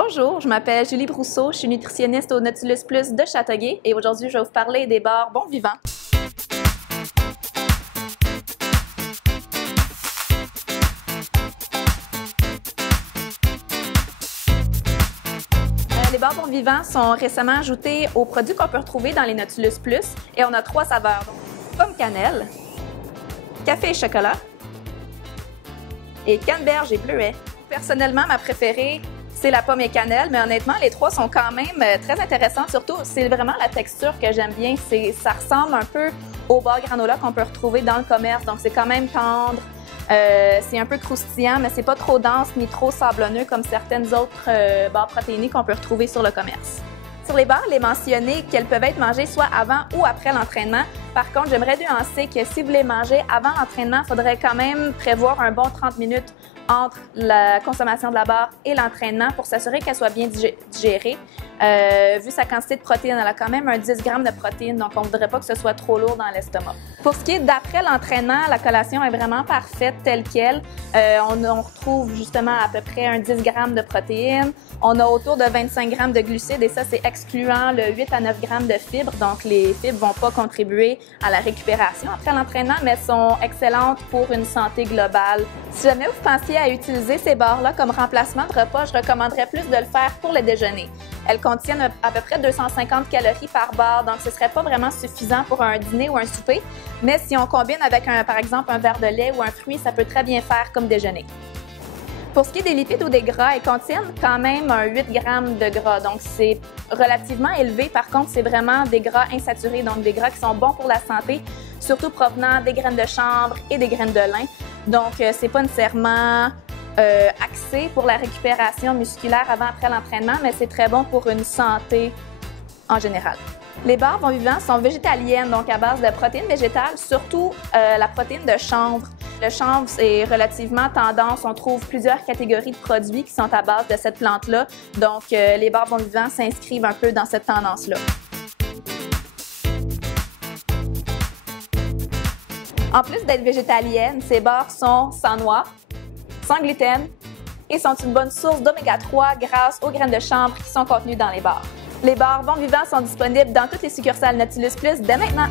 Bonjour, je m'appelle Julie Brousseau, je suis nutritionniste au Nautilus Plus de Châteauguay et aujourd'hui je vais vous parler des bars Bon Vivant. Les bars Bon Vivant sont récemment ajoutés aux produits qu'on peut retrouver dans les Nautilus Plus et on a 3 saveurs, donc pomme cannelle, café et chocolat et canneberge et bleuet. Personnellement, ma préférée, c'est la pomme et cannelle, mais honnêtement, les 3 sont quand même très intéressantes. Surtout, c'est vraiment la texture que j'aime bien. Ça ressemble un peu au bar granola qu'on peut retrouver dans le commerce. Donc, c'est quand même tendre. C'est un peu croustillant, mais c'est pas trop dense ni trop sablonneux comme certaines autres barres protéinées qu'on peut retrouver sur le commerce. Sur les barres, il est mentionné qu'elles peuvent être mangées soit avant ou après l'entraînement. Par contre, j'aimerais nuancer que si vous les mangez avant l'entraînement, il faudrait quand même prévoir un bon 30 minutes entre la consommation de la barre et l'entraînement pour s'assurer qu'elle soit bien digérée. Vu sa quantité de protéines, elle a quand même un 10 grammes de protéines, donc on ne voudrait pas que ce soit trop lourd dans l'estomac. Pour ce qui est d'après l'entraînement, la collation est vraiment parfaite telle qu'elle. On retrouve justement à peu près un 10 grammes de protéines. On a autour de 25 grammes de glucides et ça, c'est excluant le 8 à 9 grammes de fibres. Donc, les fibres ne vont pas contribuer à la récupération après l'entraînement, mais sont excellentes pour une santé globale. Si jamais vous pensiez à utiliser ces barres-là comme remplacement de repas, je recommanderais plus de le faire pour le déjeuner. Elles contiennent à peu près 250 calories par barre, donc ce ne serait pas vraiment suffisant pour un dîner ou un souper. Mais si on combine avec, par exemple, un verre de lait ou un fruit, ça peut très bien faire comme déjeuner. Pour ce qui est des lipides ou des gras, elles contiennent quand même un 8 grammes de gras, donc c'est relativement élevé. Par contre, c'est vraiment des gras insaturés, donc des gras qui sont bons pour la santé, surtout provenant des graines de chanvre et des graines de lin. Donc, c'est pas nécessairement axé pour la récupération musculaire avant-après l'entraînement, mais c'est très bon pour une santé en général. Les barres Bon Vivant sont végétaliennes, donc à base de protéines végétales, surtout la protéine de chanvre. Le chanvre, c'est relativement tendance. On trouve plusieurs catégories de produits qui sont à base de cette plante-là. Donc, les barres Bon Vivant s'inscrivent un peu dans cette tendance-là. En plus d'être végétaliennes, ces barres sont sans noix, sans gluten et sont une bonne source d'oméga 3 grâce aux graines de chanvre qui sont contenues dans les barres. Les barres Bon Vivant sont disponibles dans toutes les succursales Nautilus Plus dès maintenant.